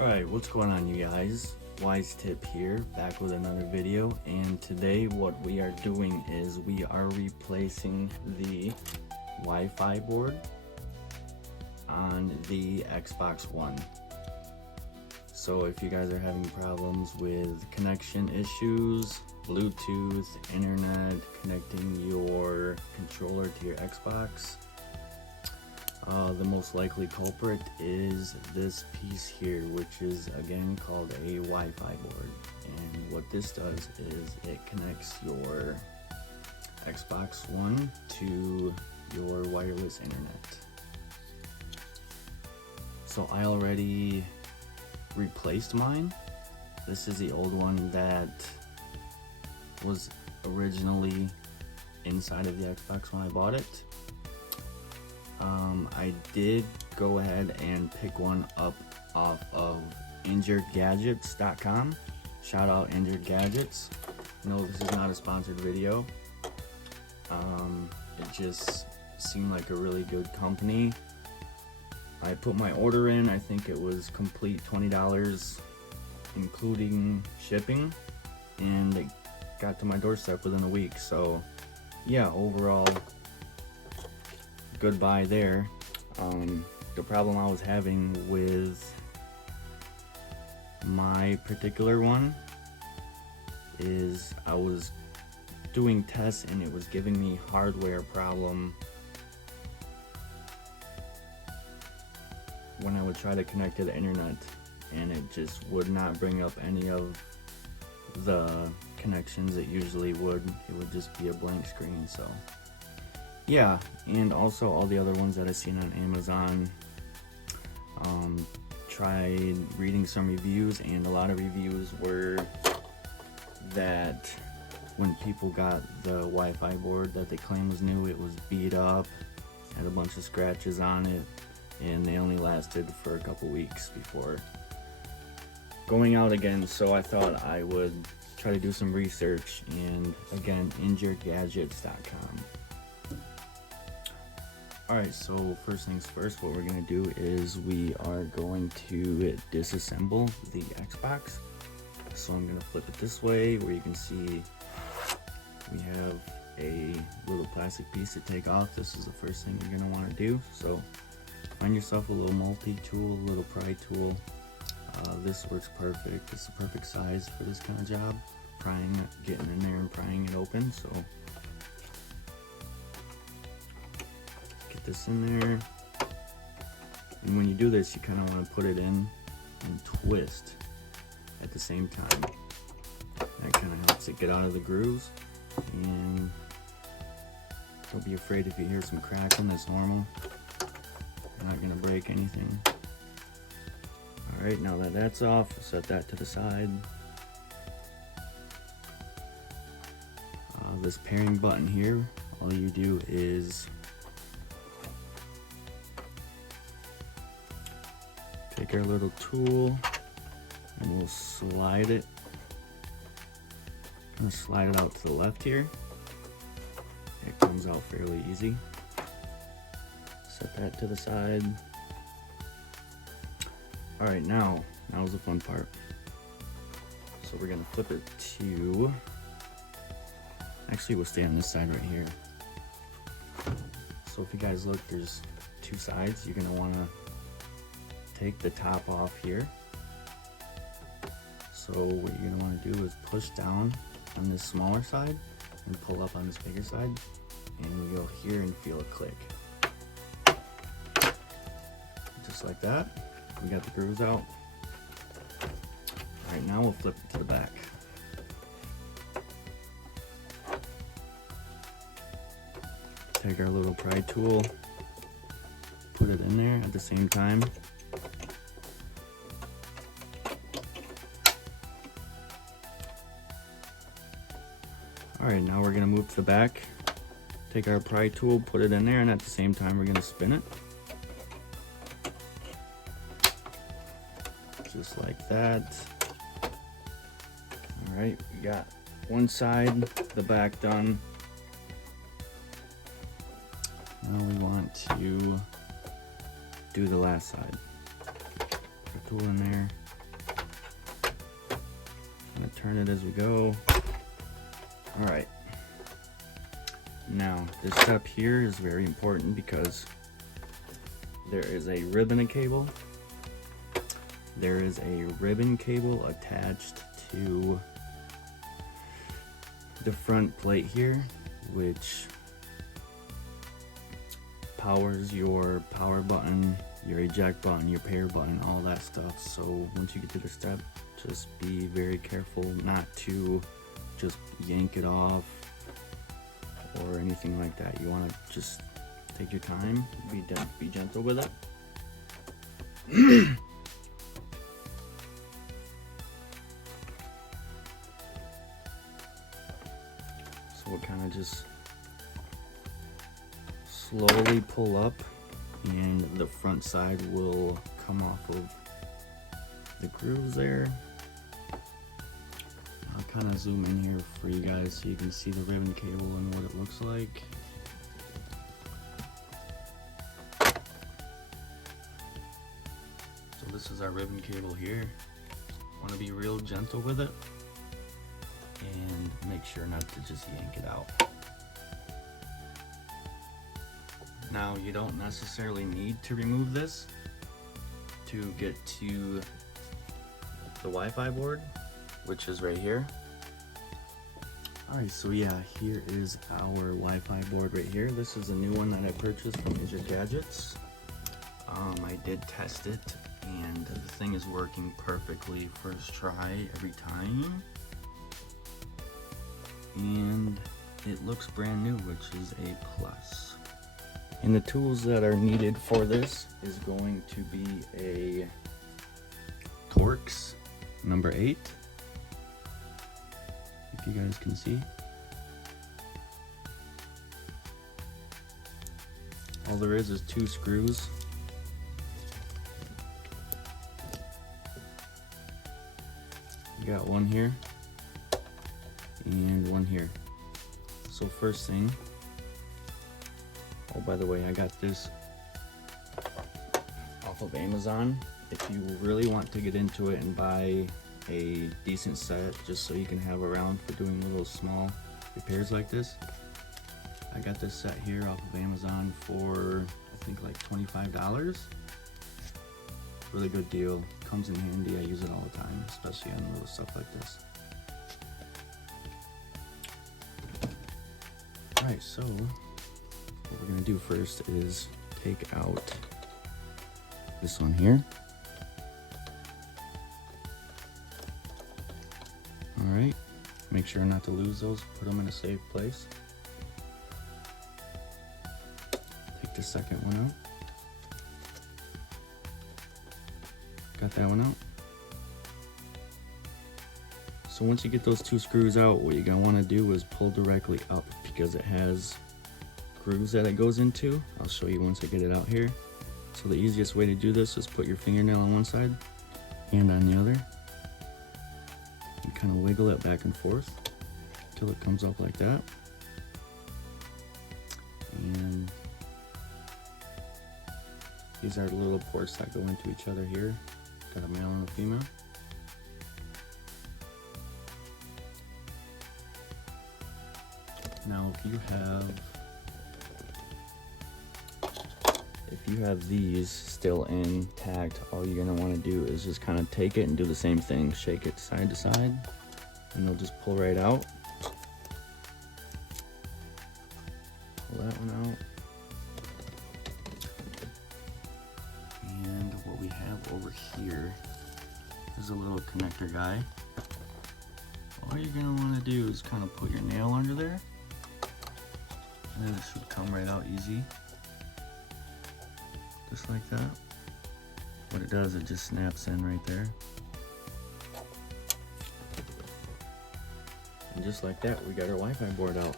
Alright, what's going on, you guys? Wise Tip here, back with another video, and today what we are doing is we are replacing the Wi-Fi board on the Xbox One. So if you guys are having problems with connection issues, Bluetooth, internet, connecting your controller to your Xbox, the most likely culprit is this piece here, which is again called a Wi-Fi board. And what this does is it connects your Xbox One to your wireless internet. So I already replaced mine. This is the old one that was originally inside of the Xbox when I bought it. I did go ahead and pick one up off of injuredgadgets.com. Shout out Injured Gadgets. No, this is not a sponsored video. It just seemed like a really good company. I put my order in. I think it was complete $20 including shipping, and it got to my doorstep within a week. So yeah, overall good buy there. The problem I was having with my particular one is I was doing tests and it was giving me hardware problem when I would try to connect to the internet, and it just would not bring up any of the connections it usually would. It would just be a blank screen. So yeah, and also all the other ones that I've seen on Amazon. Tried reading some reviews, and a lot of reviews were that when people got the Wi-Fi board that they claim was new, it was beat up, had a bunch of scratches on it, and they only lasted for a couple weeks before going out again. So I thought I would try to do some research, and again, injuredgadgets.com. Alright, so first things first, what we're going to do is we are going to disassemble the Xbox. So I'm going to flip it this way where you can see we have a little plastic piece to take off. This is the first thing you're going to want to do. So find yourself a little multi-tool, a little pry tool. This works perfect. It's the perfect size for this kind of job. Getting in there and prying it open. So get this in there, and when you do this, you kind of want to put it in and twist at the same time. That kind of helps it get out of the grooves, and don't be afraid if you hear some cracking. That's normal. You're not going to break anything. Alright, now that that's off, we'll set that to the side. This pairing button here, all you do is take our little tool and we'll slide it. I'm going to slide it out to the left here. It comes out fairly easy. Set that to the side. Alright, now's the fun part. So we're going to flip it to, actually we'll stay on this side right here. So if you guys look, there's two sides. You're going to want to take the top off here. So what you're going to want to do is push down on this smaller side and pull up on this bigger side, and you'll hear and feel a click. Just like that. We got the grooves out. Alright, now we'll flip it to the back. Take our little pry tool, put it in there at the same time. Alright, now we're going to move to the back. Take our pry tool, put it in there, and at the same time we're going to spin it. Just like that. Alright, we got one side, the back done. Now we want to do the last side. tool in there. Gonna turn it as we go. All right. Now, this step here is very important because there is a ribbon cable. There is a ribbon cable attached to the front plate here, which powers your power button, your eject button, your pair button, all that stuff. So once you get to the step, just be very careful not to just yank it off or anything like that. You want to just take your time, be gentle with it. So we'll kind of just slowly pull up, and the front side will come off of the grooves there. I'll kind of zoom in here for you guys so you can see the ribbon cable and what it looks like. So this is our ribbon cable here. Want to be real gentle with it and make sure not to just yank it out. Now, you don't necessarily need to remove this to get to the Wi-Fi board, which is right here. Alright, so yeah, here is our Wi-Fi board right here. This is a new one that I purchased from Asia Gadgets. I did test it, and the thing is working perfectly first try every time. And it looks brand new, which is a plus. And the tools that are needed for this is going to be a Torx number 8, if you guys can see. All there is 2 screws. You got one here and one here. So first thing, oh, by the way, I got this off of Amazon. If you really want to get into it and buy a decent set just so you can have around for doing little small repairs like this, I got this set here off of Amazon for I think like $25. Really good deal. Comes in handy. I use it all the time, especially on little stuff like this. Alright, so what we're going to do first is take out this one here. Alright, make sure not to lose those, put them in a safe place. Take the second one out. Got that one out. So once you get those 2 screws out, what you're going to want to do is pull directly up because it has grooves that it goes into. I'll show you once I get it out here. So the easiest way to do this is put your fingernail on one side and on the other. And kind of wiggle it back and forth until it comes up like that. And these are the little ports that go into each other here. Got a male and a female. Now if you have these still intact, all you're gonna want to do is just kind of take it and do the same thing. Shake it side to side and they'll just pull right out. Pull that one out. And what we have over here is a little connector guy. All you're gonna want to do is kind of put your nail under there, and then it should come right out easy, just like that. What it does, it just snaps in right there, and just like that, we got our Wi-Fi board out.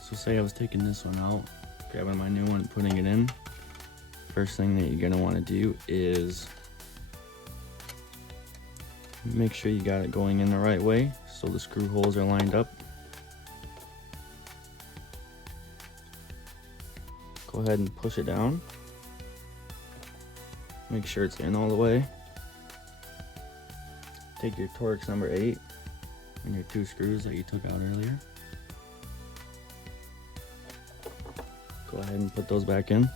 So say I was taking this one out, grabbing my new one and putting it in. First thing that you're gonna want to do is make sure you got it going in the right way so the screw holes are lined up. Go ahead and push it down. Make sure it's in all the way. Take your Torx number 8 and your 2 screws that you took out earlier. Go ahead and put those back in.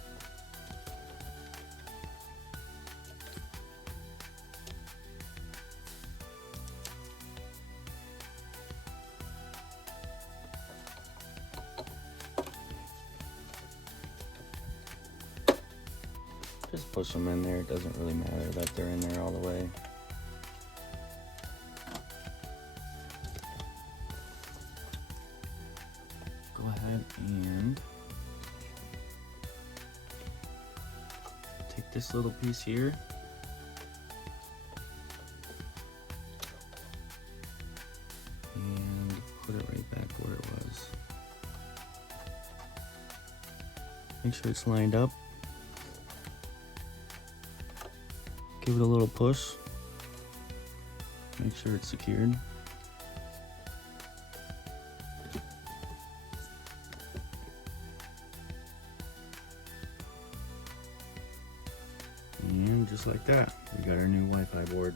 Just push them in there. It doesn't really matter that they're in there all the way. Go ahead and take this little piece here and put it right back where it was. Make sure it's lined up. Give it a little push. Make sure it's secured. And just like that, we got our new Wi-Fi board.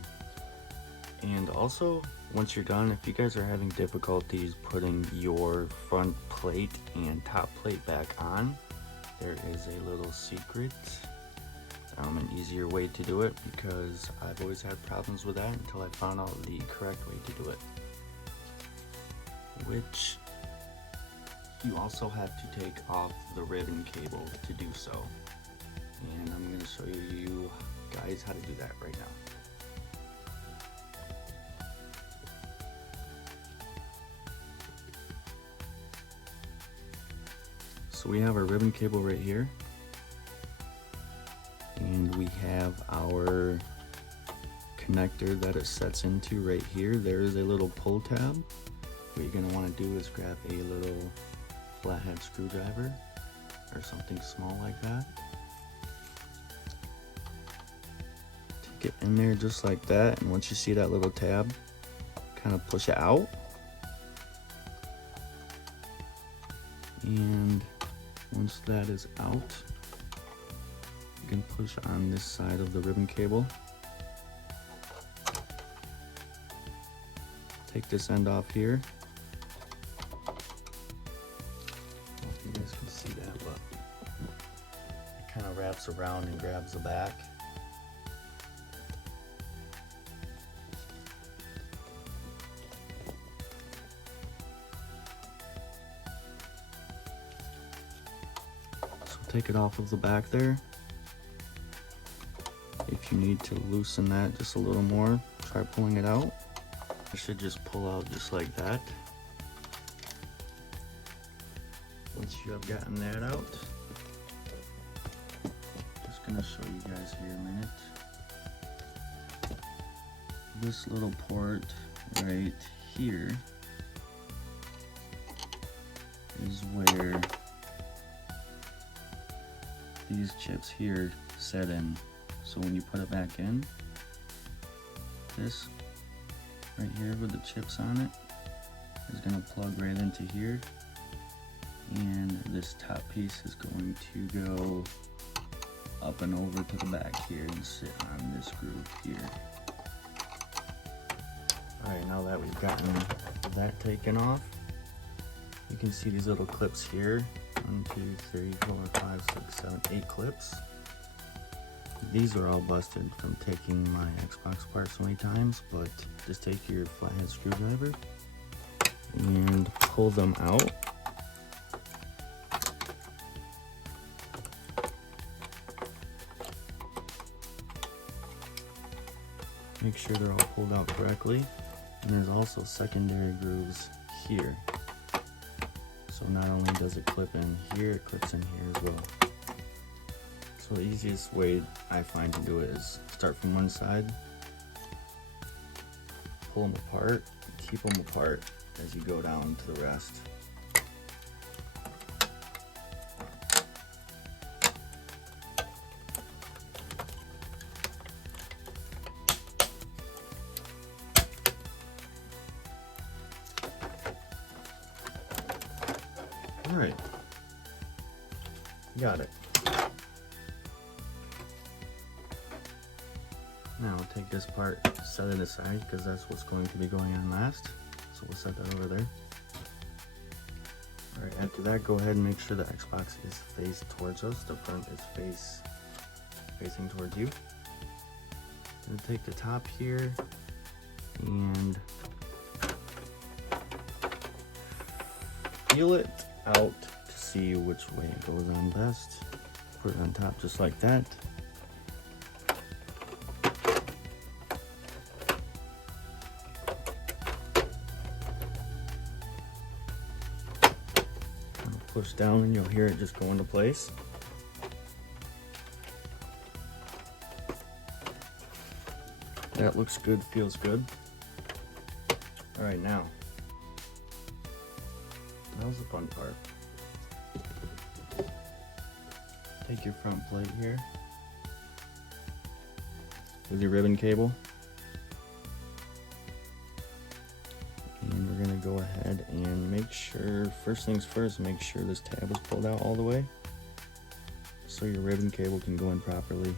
And also, once you're done, if you guys are having difficulties putting your front plate and top plate back on, there is a little secret. An easier way to do it, because I've always had problems with that until I found out the correct way to do it, which you also have to take off the ribbon cable to do so, and I'm going to show you guys how to do that right now. So we have our ribbon cable right here, and we have our connector that it sets into right here. There is a little pull tab. What you're going to want to do is grab a little flathead screwdriver or something small like that. Take it in there just like that, and once you see that little tab, kind of push it out. And once that is out, you can push on this side of the ribbon cable. Take this end off here. I don't know if you guys can see that, but it kind of wraps around and grabs the back. So take it off of the back there. If you need to loosen that just a little more, try pulling it out. It should just pull out just like that. Once you have gotten that out, just gonna show you guys here a minute. This little port right here is where these chips here set in. So when you put it back in, this right here with the chips on it is going to plug right into here, and this top piece is going to go up and over to the back here and sit on this groove here. Alright, now that we've gotten that taken off, you can see these little clips here. 1, 2, 3, 4, 5, 6, 7, 8 clips. These are all busted from taking my Xbox apart so many times, but just take your flathead screwdriver and pull them out. Make sure they're all pulled out correctly. And there's also secondary grooves here. So not only does it clip in here, it clips in here as well. So the easiest way I find to do it is start from one side, pull them apart, keep them apart as you go down to the rest. Alright, Got it. Now we'll take this part, set it aside, because that's what's going to be going on last. So we'll set that over there. Alright, after that, go ahead and make sure the Xbox is faced towards us. The front is facing towards you. Gonna take the top here and feel it out to see which way it goes on best. Put it on top just like that. Push down and you'll hear it just go into place. That looks good, feels good. All right, now, now's the fun part. Take your front plate here with your ribbon cable. And we're gonna go ahead and make sure, first things first, make sure this tab is pulled out all the way so your ribbon cable can go in properly.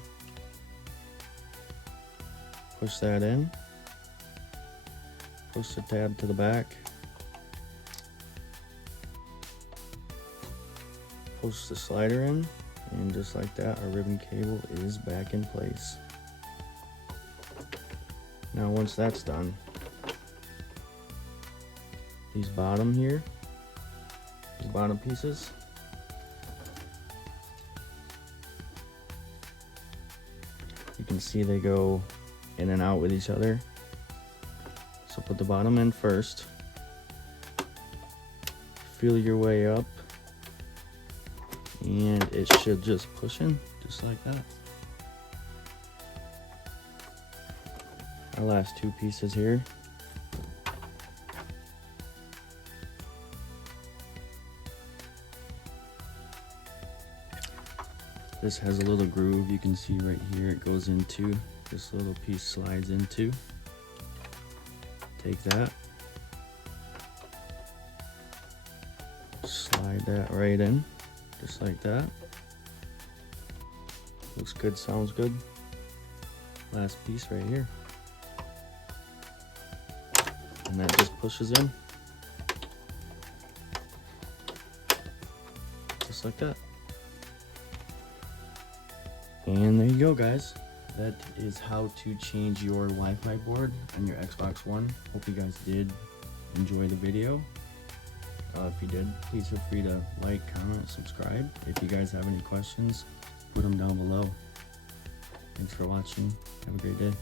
Push that in, push the tab to the back, push the slider in, and just like that, our ribbon cable is back in place. Now once that's done, these bottom here, these bottom pieces, you can see they go in and out with each other. So put the bottom in first, feel your way up, and it should just push in, just like that. Our last two pieces here. This has a little groove, you can see right here, it goes into, this little piece slides into. Take that, slide that right in, just like that. Looks good, sounds good. Last piece right here. And that just pushes in. Just like that. And there you go, guys. That is how to change your Wi-Fi board on your Xbox One. Hope you guys did enjoy the video. If you did, please feel free to like, comment, subscribe. If you guys have any questions, put them down below. Thanks for watching. Have a great day.